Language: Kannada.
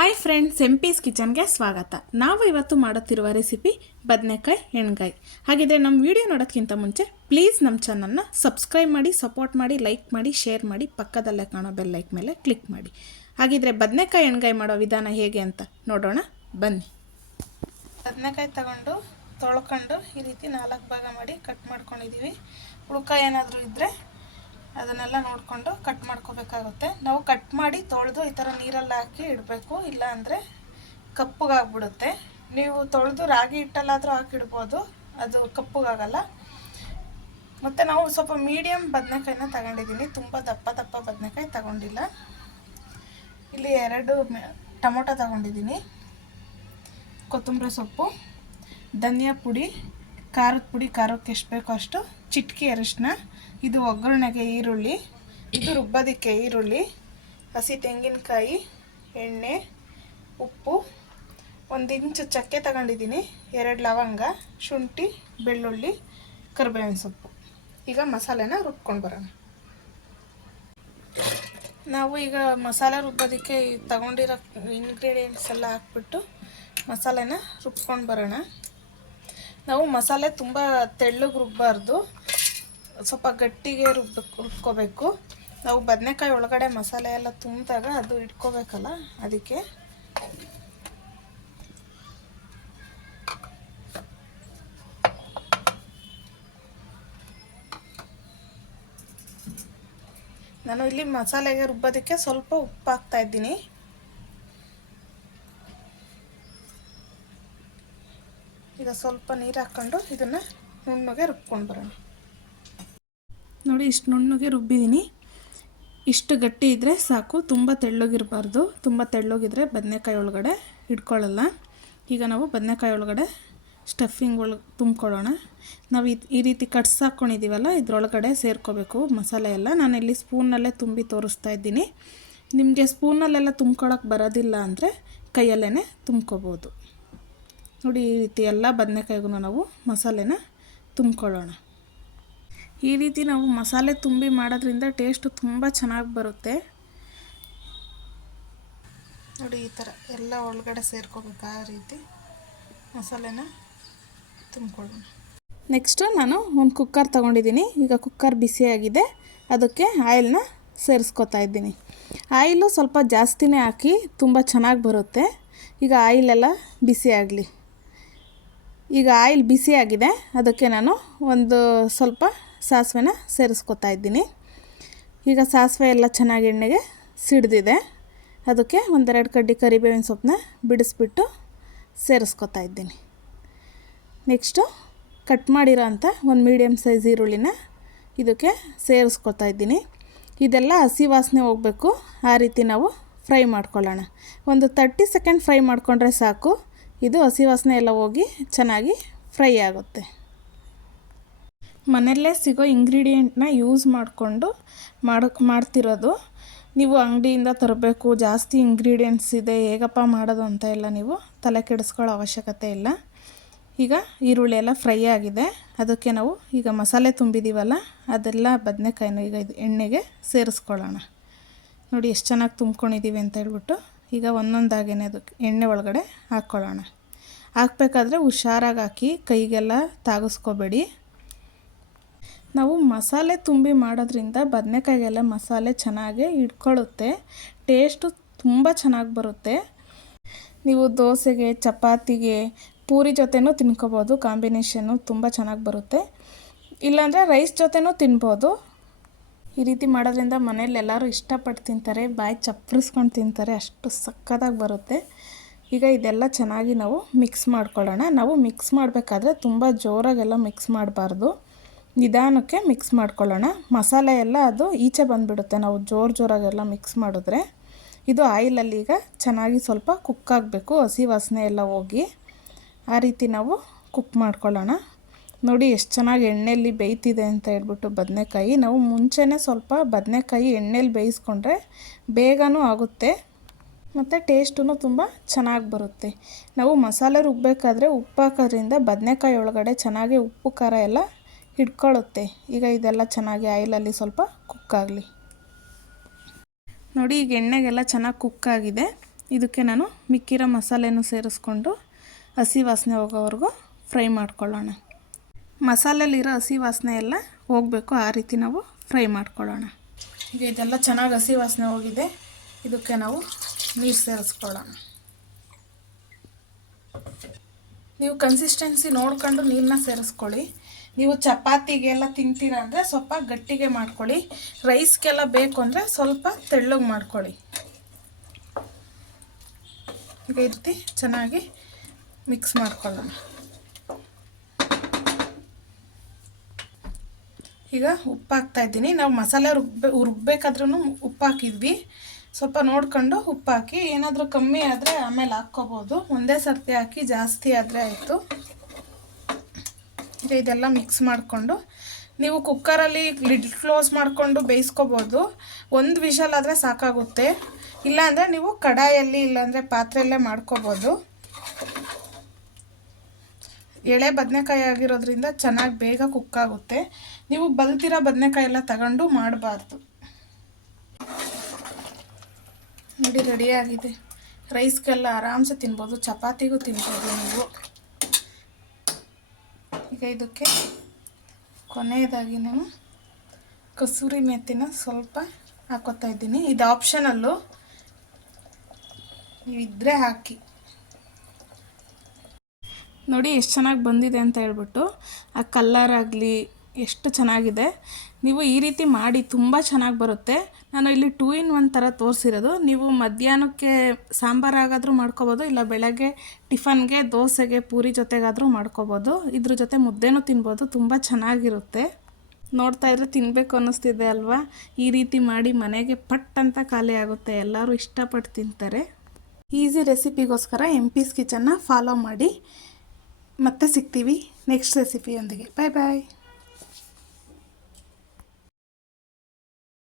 ಹಾಯ್ ಫ್ರೆಂಡ್ಸ್, ಎಂಪೀಸ್ ಕಿಚನ್ಗೆ ಸ್ವಾಗತ. ನಾವು ಇವತ್ತು ಮಾಡುತ್ತಿರುವ ರೆಸಿಪಿ ಬದನೆಕಾಯಿ ಎಣ್ಗಾಯಿ. ಹಾಗಿದ್ರೆ ನಮ್ಮ ವಿಡಿಯೋ ನೋಡೋಕ್ಕಿಂತ ಮುಂಚೆ ಪ್ಲೀಸ್ ನಮ್ಮ ಚಾನಲ್ನ ಸಬ್ಸ್ಕ್ರೈಬ್ ಮಾಡಿ, ಸಪೋರ್ಟ್ ಮಾಡಿ, ಲೈಕ್ ಮಾಡಿ, ಶೇರ್ ಮಾಡಿ, ಪಕ್ಕದಲ್ಲೇ ಕಾಣೋ ಬೆಲ್ ಲೈಕ್ ಮೇಲೆ ಕ್ಲಿಕ್ ಮಾಡಿ. ಹಾಗಿದ್ರೆ ಬದನೆಕಾಯಿ ಎಣ್ಗಾಯಿ ಮಾಡೋ ವಿಧಾನ ಹೇಗೆ ಅಂತ ನೋಡೋಣ ಬನ್ನಿ. ಬದನೆಕಾಯಿ ತಗೊಂಡು ತೊಳ್ಕೊಂಡು ಈ ರೀತಿ 4 ಭಾಗ ಮಾಡಿ ಕಟ್ ಮಾಡ್ಕೊಂಡಿದ್ದೀವಿ. ಉಳ್ಕ ಏನಾದರೂ ಇದ್ದರೆ ಅದನ್ನೆಲ್ಲ ನೋಡಿಕೊಂಡು ಕಟ್ ಮಾಡ್ಕೋಬೇಕಾಗುತ್ತೆ. ನಾವು ಕಟ್ ಮಾಡಿ ತೊಳೆದು ಈ ಥರ ನೀರಲ್ಲಿ ಹಾಕಿ ಇಡಬೇಕು, ಇಲ್ಲ ಅಂದರೆ ಕಪ್ಪಗಾಗ್ಬಿಡುತ್ತೆ. ನೀವು ತೊಳೆದು ರಾಗಿ ಹಿಟ್ಟಲ್ಲಾದರೂ ಹಾಕಿಡ್ಬೋದು, ಅದು ಕಪ್ಪಗಾಗಲ್ಲ. ಮತ್ತು ನಾವು ಸ್ವಲ್ಪ ಮೀಡಿಯಮ್ ಬದನೆಕಾಯಿನ ತಗೊಂಡಿದ್ದೀನಿ, ತುಂಬ ದಪ್ಪ ಬದನೆಕಾಯಿ ತಗೊಂಡಿಲ್ಲ. ಇಲ್ಲಿ 2 ಟೊಮೊಟೊ ತಗೊಂಡಿದ್ದೀನಿ, ಕೊತ್ತಂಬರಿ ಸೊಪ್ಪು, ಧನಿಯಾ ಪುಡಿ, ಖಾರದ ಪುಡಿ, ಖಾರಕ್ಕೆ ಎಷ್ಟು ಬೇಕೋ ಅಷ್ಟು, ಚಿಟಿಕೆ ಅರಿಶಿನ, ಇದು ಒಗ್ಗರಣೆಗೆ ಈರುಳ್ಳಿ, ಇದು ರುಬ್ಬೋದಕ್ಕೆ ಈರುಳ್ಳಿ, ಹಸಿ ತೆಂಗಿನಕಾಯಿ, ಎಣ್ಣೆ, ಉಪ್ಪು, 1 ಇಂಚು ಚಕ್ಕೆ ತಗೊಂಡಿದ್ದೀನಿ, 2 ಲವಂಗ, ಶುಂಠಿ, ಬೆಳ್ಳುಳ್ಳಿ, ಕರಿಬೇವಿನ ಸೊಪ್ಪು. ಈಗ ಮಸಾಲೆನ ರುಬ್ಕೊಂಡು ಬರೋಣ. ನಾವು ಈಗ ಮಸಾಲೆ ರುಬ್ಬೋದಕ್ಕೆ ತಗೊಂಡಿರೋ ಇಂಗ್ರೀಡಿಯೆಂಟ್ಸ್ ಎಲ್ಲ ಹಾಕ್ಬಿಟ್ಟು ಮಸಾಲೆನ ರುಬ್ಕೊಂಡು ಬರೋಣ. ನಾವು ಮಸಾಲೆ ತುಂಬ ತೆಳ್ಳಗೆ ರುಬ್ಬಾರ್ದು, ಸ್ವಲ್ಪ ಗಟ್ಟಿಗೆ ರುಬ್ಕೋಬೇಕು. ನಾವು ಬದನೆಕಾಯಿ ಒಳಗಡೆ ಮಸಾಲೆ ಎಲ್ಲ ತುಂಬಿದಾಗ ಅದು ಇಟ್ಕೋಬೇಕಲ್ಲ, ಅದಕ್ಕೆ. ನಾನು ಇಲ್ಲಿ ಮಸಾಲೆಗೆ ರುಬ್ಬೋದಕ್ಕೆ ಸ್ವಲ್ಪ ಉಪ್ಪು ಹಾಕ್ತಾ ಇದ್ದೀನಿ. ಈಗ ಸ್ವಲ್ಪ ನೀರು ಹಾಕ್ಕೊಂಡು ಇದನ್ನು ನುಣ್ಣಗೆ ರುಬ್ಕೊಂಡು ಬರೋಣ. ನೋಡಿ, ಇಷ್ಟು ನುಣ್ಣಗೆ ರುಬ್ಬಿದ್ದೀನಿ. ಇಷ್ಟು ಗಟ್ಟಿ ಇದ್ದರೆ ಸಾಕು, ತುಂಬ ತೆಳ್ಳಗಿರಬಾರ್ದು. ತುಂಬ ತೆಳ್ಳಗಿದ್ರೆ ಬದನೆಕಾಯಿ ಒಳಗಡೆ ಹಿಡ್ಕೊಳ್ಳಲ್ಲ. ಈಗ ನಾವು ಬದನೆಕಾಯಿ ಒಳಗಡೆ ಸ್ಟಫಿಂಗ್ ಒಳಗೆ ತುಂಬ್ಕೊಳ್ಳೋಣ. ನಾವು ಈ ರೀತಿ ಕಟ್ಸ್ ಹಾಕ್ಕೊಂಡಿದ್ದೀವಲ್ಲ, ಇದ್ರೊಳಗಡೆ ಸೇರ್ಕೋಬೇಕು ಮಸಾಲೆ ಎಲ್ಲ. ನಾನಿಲ್ಲಿ ಸ್ಪೂನಲ್ಲೇ ತುಂಬಿ ತೋರಿಸ್ತಾ ಇದ್ದೀನಿ. ನಿಮಗೆ ಸ್ಪೂನಲ್ಲೆಲ್ಲ ತುಂಬ್ಕೊಳ್ಳೋಕೆ ಬರೋದಿಲ್ಲ ಅಂದರೆ ಕೈಯಲ್ಲೇ ತುಂಬ್ಕೋಬೋದು. ನೋಡಿ, ಈ ರೀತಿ ಎಲ್ಲ ಬದನೆಕಾಯಿಗೂ ನಾವು ಮಸಾಲೆನ ತುಂಬ್ಕೊಳ್ಳೋಣ. ಈ ರೀತಿ ನಾವು ಮಸಾಲೆ ತುಂಬಿ ಮಾಡೋದ್ರಿಂದ ಟೇಸ್ಟು ತುಂಬ ಚೆನ್ನಾಗಿ ಬರುತ್ತೆ. ನೋಡಿ, ಈ ಥರ ಎಲ್ಲ ಒಳಗಡೆ ಸೇರ್ಕೋಬೇಕು, ಆ ರೀತಿ ಮಸಾಲೆನ ತುಂಬ್ಕೊಳ್ಳೋಣ. ನೆಕ್ಸ್ಟು ನಾನು ಒಂದು ಕುಕ್ಕರ್ ತೊಗೊಂಡಿದ್ದೀನಿ. ಈಗ ಕುಕ್ಕರ್ ಬಿಸಿಯಾಗಿದೆ, ಅದಕ್ಕೆ ಆಯಿಲ್ನ ಸೇರಿಸ್ಕೊತಾ ಇದ್ದೀನಿ. ಆಯಿಲು ಸ್ವಲ್ಪ ಜಾಸ್ತಿನೇ ಹಾಕಿ, ತುಂಬ ಚೆನ್ನಾಗಿ ಬರುತ್ತೆ. ಈಗ ಆಯಿಲೆಲ್ಲ ಬಿಸಿ ಆಗಲಿ. ಈಗ ಆಯಿಲ್ ಬಿಸಿಯಾಗಿದೆ, ಅದಕ್ಕೆ ನಾನು ಒಂದು ಸ್ವಲ್ಪ ಸಾಸಿವೆನ ಸೇರಿಸ್ಕೊತಾ ಇದ್ದೀನಿ. ಈಗ ಸಾಸಿವೆ ಎಲ್ಲ ಚೆನ್ನಾಗಿ ಎಣ್ಣೆಗೆ ಸಿಡಿದಿದೆ, ಅದಕ್ಕೆ 1-2 ಕಡ್ಡಿ ಕರಿಬೇವಿನ ಸೊಪ್ಪನ್ನ ಬಿಡಿಸ್ಬಿಟ್ಟು ಸೇರಿಸ್ಕೊತಾ ಇದ್ದೀನಿ. ನೆಕ್ಸ್ಟು ಕಟ್ ಮಾಡಿರೋ ಅಂಥ 1 ಮೀಡಿಯಮ್ ಸೈಜ್ ಈರುಳ್ಳಿನ ಇದಕ್ಕೆ ಸೇರಿಸ್ಕೊತಾ ಇದ್ದೀನಿ. ಇದೆಲ್ಲ ಹಸಿ ವಾಸನೆ ಹೋಗಬೇಕು, ಆ ರೀತಿ ನಾವು ಫ್ರೈ ಮಾಡ್ಕೊಳ್ಳೋಣ. ಒಂದು 30 ಸೆಕೆಂಡ್ ಫ್ರೈ ಮಾಡಿಕೊಂಡ್ರೆ ಸಾಕು. ಇದು ಹಸಿ ವಾಸನೆ ಎಲ್ಲ ಹೋಗಿ ಚೆನ್ನಾಗಿ ಫ್ರೈ ಆಗುತ್ತೆ. ಮನೆಯಲ್ಲೇ ಸಿಗೋ ಇಂಗ್ರೀಡಿಯೆಂಟ್ನ ಯೂಸ್ ಮಾಡಿಕೊಂಡು ಮಾಡ್ತಿರೋದು. ನೀವು ಅಂಗಡಿಯಿಂದ ತರಬೇಕು, ಜಾಸ್ತಿ ಇಂಗ್ರೀಡಿಯೆಂಟ್ಸ್ ಇದೆ, ಹೇಗಪ್ಪ ಮಾಡೋದು ಅಂತ ಎಲ್ಲ ನೀವು ತಲೆ ಕೆಡಿಸ್ಕೊಳ್ಳೋ ಅವಶ್ಯಕತೆ ಇಲ್ಲ. ಈಗ ಈರುಳ್ಳಿ ಎಲ್ಲ ಫ್ರೈ ಆಗಿದೆ, ಅದಕ್ಕೆ ನಾವು ಈಗ ಮಸಾಲೆ ತುಂಬಿದ್ದೀವಲ್ಲ, ಅದೆಲ್ಲ ಬದನೆಕಾಯಿನ ಈಗ ಇದು ಎಣ್ಣೆಗೆ ಸೇರಿಸ್ಕೊಳ್ಳೋಣ. ನೋಡಿ ಎಷ್ಟು ಚೆನ್ನಾಗಿ ತುಂಬ್ಕೊಂಡಿದ್ದೀವಿ ಅಂತ ಹೇಳ್ಬಿಟ್ಟು. ಈಗ ಒಂದೊಂದಾಗೇ ಅದಕ್ಕೆ ಎಣ್ಣೆ ಒಳಗಡೆ ಹಾಕ್ಕೊಳ್ಳೋಣ. ಹಾಕಬೇಕಾದ್ರೆ ಹುಷಾರಾಗಿ ಹಾಕಿ, ಕೈಗೆಲ್ಲ ತಾಗಿಸ್ಕೋಬೇಡಿ. ನಾವು ಮಸಾಲೆ ತುಂಬಿ ಮಾಡೋದ್ರಿಂದ ಬದನೆಕಾಯಿಗೆಲ್ಲ ಮಸಾಲೆ ಚೆನ್ನಾಗಿ ಇಟ್ಕೊಳ್ಳುತ್ತೆ, ಟೇಸ್ಟು ತುಂಬ ಚೆನ್ನಾಗಿ ಬರುತ್ತೆ. ನೀವು ದೋಸೆಗೆ, ಚಪಾತಿಗೆ, ಪೂರಿ ಜೊತೆನೂ ತಿನ್ಕೋಬೋದು. ಕಾಂಬಿನೇಷನ್ನು ತುಂಬ ಚೆನ್ನಾಗಿ ಬರುತ್ತೆ. ಇಲ್ಲಾಂದರೆ ರೈಸ್ ಜೊತೆನೂ ತಿನ್ಬೋದು. ಈ ರೀತಿ ಮಾಡೋದ್ರಿಂದ ಮನೇಲಿ ಎಲ್ಲರೂ ಇಷ್ಟಪಟ್ಟು ತಿಂತಾರೆ, ಬಾಯಿ ಚಪ್ಪರಿಸ್ಕೊಂಡು ತಿಂತಾರೆ, ಅಷ್ಟು ಸಕ್ಕತ್ತಾಗಿ ಬರುತ್ತೆ. ಈಗ ಇದೆಲ್ಲ ಚೆನ್ನಾಗಿ ನಾವು ಮಿಕ್ಸ್ ಮಾಡ್ಕೊಳ್ಳೋಣ. ನಾವು ಮಿಕ್ಸ್ ಮಾಡಬೇಕಾದ್ರೆ ತುಂಬ ಜೋರಾಗೆಲ್ಲ ಮಿಕ್ಸ್ ಮಾಡಬಾರ್ದು, ನಿಧಾನಕ್ಕೆ ಮಿಕ್ಸ್ ಮಾಡ್ಕೊಳ್ಳೋಣ. ಮಸಾಲೆ ಎಲ್ಲ ಅದು ಈಚೆ ಬಂದುಬಿಡುತ್ತೆ ನಾವು ಜೋರಾಗೆಲ್ಲ ಮಿಕ್ಸ್ ಮಾಡಿದ್ರೆ. ಇದು ಆಯಿಲಲ್ಲಿ ಈಗ ಚೆನ್ನಾಗಿ ಸ್ವಲ್ಪ ಕುಕ್ ಆಗಬೇಕು, ಹಸಿ ವಾಸನೆ ಎಲ್ಲ ಹೋಗಿ. ಆ ರೀತಿ ನಾವು ಕುಕ್ ಮಾಡ್ಕೊಳ್ಳೋಣ. ನೋಡಿ ಎಷ್ಟು ಚೆನ್ನಾಗಿ ಎಣ್ಣೆಯಲ್ಲಿ ಬೇಯ್ತಿದೆ ಅಂತ ಹೇಳ್ಬಿಟ್ಟು ಬದನೆಕಾಯಿ. ನಾವು ಮುಂಚೆನೇ ಸ್ವಲ್ಪ ಬದನೆಕಾಯಿ ಎಣ್ಣೆಲಿ ಬೇಯಿಸ್ಕೊಂಡ್ರೆ ಬೇಗನೂ ಆಗುತ್ತೆ ಮತ್ತು ಟೇಸ್ಟೂ ತುಂಬ ಚೆನ್ನಾಗಿ ಬರುತ್ತೆ. ನಾವು ಮಸಾಲೆ ರುಬ್ಬಬೇಕಾದ್ರೆ ಉಪ್ಪು ಹಾಕೋದ್ರಿಂದ ಬದನೆಕಾಯಿ ಒಳಗಡೆ ಚೆನ್ನಾಗಿ ಉಪ್ಪು ಖಾರ ಎಲ್ಲ ಹಿಡ್ಕೊಳ್ಳುತ್ತೆ. ಈಗ ಇದೆಲ್ಲ ಚೆನ್ನಾಗಿ ಆಯಿಲಲ್ಲಿ ಸ್ವಲ್ಪ ಕುಕ್ ಆಗಲಿ. ನೋಡಿ, ಈಗ ಎಣ್ಣೆಗೆಲ್ಲ ಚೆನ್ನಾಗಿ ಕುಕ್ ಆಗಿದೆ. ಇದಕ್ಕೆ ನಾನು ಮಿಕ್ಕಿರೋ ಮಸಾಲೆನೂ ಸೇರಿಸ್ಕೊಂಡು ಹಸಿ ವಾಸನೆ ಹೋಗೋವರೆಗೂ ಫ್ರೈ ಮಾಡ್ಕೊಳ್ಳೋಣ. ಮಸಾಲೆಯಲ್ಲಿರೋ ಹಸಿ ವಾಸನೆ ಎಲ್ಲ ಹೋಗಬೇಕು, ಆ ರೀತಿ ನಾವು ಫ್ರೈ ಮಾಡ್ಕೊಳ್ಳೋಣ. ಈಗ ಇದೆಲ್ಲ ಚೆನ್ನಾಗಿ ಹಸಿ ವಾಸನೆ ಹೋಗಿದೆ. ಇದಕ್ಕೆ ನಾವು ನೀರು ಸೇರಿಸ್ಕೊಳ್ಳೋಣ. ನೀವು ಕನ್ಸಿಸ್ಟೆನ್ಸಿ ನೋಡ್ಕೊಂಡು ನೀರನ್ನ ಸೇರಿಸ್ಕೊಳ್ಳಿ. ನೀವು ಚಪಾತಿಗೆಲ್ಲ ತಿಂತೀರ ಅಂದರೆ ಸ್ವಲ್ಪ ಗಟ್ಟಿಗೆ ಮಾಡ್ಕೊಳ್ಳಿ. ರೈಸ್ಗೆಲ್ಲ ಬೇಕು ಅಂದರೆ ಸ್ವಲ್ಪ ತೆಳ್ಳಗೆ ಮಾಡ್ಕೊಳ್ಳಿ. ಈಗ ಈ ರೀತಿ ಚೆನ್ನಾಗಿ ಮಿಕ್ಸ್ ಮಾಡ್ಕೊಳ್ಳೋಣ. ಈಗ ಉಪ್ಪು ಹಾಕ್ತಾಯಿದ್ದೀನಿ. ನಾವು ಮಸಾಲೆ ರುಬ್ಬೇಕಾದ್ರೂ ಉಪ್ಪು ಹಾಕಿದ್ವಿ. ಸ್ವಲ್ಪ ನೋಡ್ಕೊಂಡು ಉಪ್ಪು ಹಾಕಿ, ಏನಾದರೂ ಕಮ್ಮಿ ಆದರೆ ಆಮೇಲೆ ಹಾಕ್ಕೋಬೋದು. ಒಂದೇ ಸರ್ತಿ ಹಾಕಿ ಜಾಸ್ತಿ ಆದರೆ ಆಯಿತು. ಈಗ ಇದೆಲ್ಲ ಮಿಕ್ಸ್ ಮಾಡಿಕೊಂಡು ನೀವು ಕುಕ್ಕರಲ್ಲಿ ಲಿಡ್ ಕ್ಲೋಸ್ ಮಾಡಿಕೊಂಡು ಬೇಯಿಸ್ಕೋಬೋದು. ಒಂದು ವಿಷಲ್ ಆದರೆ ಸಾಕಾಗುತ್ತೆ. ಇಲ್ಲಾಂದರೆ ನೀವು ಕಡಾಯಲ್ಲಿ ಇಲ್ಲಾಂದರೆ ಪಾತ್ರೆಯಲ್ಲೇ ಮಾಡ್ಕೋಬೋದು. ಎಳೆ ಬದನೆಕಾಯಿ ಆಗಿರೋದ್ರಿಂದ ಚೆನ್ನಾಗಿ ಬೇಗ ಕುಕ್ಕಾಗುತ್ತೆ. ನೀವು ಬಲ್ತಿರೋ ಬದನೆಕಾಯಿ ಎಲ್ಲ ತಗೊಂಡು ಮಾಡಬಾರ್ದು. ನೋಡಿ ರೆಡಿಯಾಗಿದೆ. ರೈಸ್ಗೆಲ್ಲ ಆರಾಮ್ಸೆ ತಿನ್ಬೋದು, ಚಪಾತಿಗೂ ತಿನ್ಬೋದು ನೀವು. ಈಗ ಇದಕ್ಕೆ ಕೊನೆಯದಾಗಿ ನಾನು ಕಸೂರಿ ಮೆಥಿನ ಸ್ವಲ್ಪ ಹಾಕೋತಾ ಇದ್ದೀನಿ. ಇದು ಆಪ್ಷನಲ್ಲು, ನೀವಿದ್ದರೆ ಹಾಕಿ. ನೋಡಿ ಎಷ್ಟು ಚೆನ್ನಾಗಿ ಬಂದಿದೆ ಅಂತ ಹೇಳ್ಬಿಟ್ಟು. ಆ ಕಲ್ಲರ್ ಆಗಲಿ ಎಷ್ಟು ಚೆನ್ನಾಗಿದೆ. ನೀವು ಈ ರೀತಿ ಮಾಡಿ, ತುಂಬ ಚೆನ್ನಾಗಿ ಬರುತ್ತೆ. ನಾನು ಇಲ್ಲಿ 2 in 1 ಥರ ತೋರಿಸಿರೋದು. ನೀವು ಮಧ್ಯಾಹ್ನಕ್ಕೆ ಸಾಂಬಾರಾಗಾದರೂ ಮಾಡ್ಕೋಬೋದು, ಇಲ್ಲ ಬೆಳಗ್ಗೆ ಟಿಫನ್ಗೆ, ದೋಸೆಗೆ, ಪೂರಿ ಜೊತೆಗಾದರೂ ಮಾಡ್ಕೋಬೋದು. ಇದ್ರ ಜೊತೆ ಮುದ್ದೆನೂ ತಿನ್ಬೋದು. ತುಂಬ ಚೆನ್ನಾಗಿರುತ್ತೆ. ನೋಡ್ತಾ ಇದ್ರೆ ತಿನ್ನಬೇಕು ಅನ್ನಿಸ್ತಿದೆ ಅಲ್ವಾ? ಈ ರೀತಿ ಮಾಡಿ ಮನೆಗೆ ಪಟ್ ಅಂತ ಖಾಲಿ ಆಗುತ್ತೆ. ಎಲ್ಲರೂ ಇಷ್ಟಪಟ್ಟು ತಿಂತಾರೆ. ಈಸಿ ರೆಸಿಪಿಗೋಸ್ಕರ MP's ಕಿಚನ್ನ ಫಾಲೋ ಮಾಡಿ. ಮತ್ತೆ ಸಿಗ್ತೀವಿ ನೆಕ್ಸ್ಟ್ ರೆಸಿಪಿಯೊಂದಿಗೆ. ಬಾಯ್ ಬಾಯ್.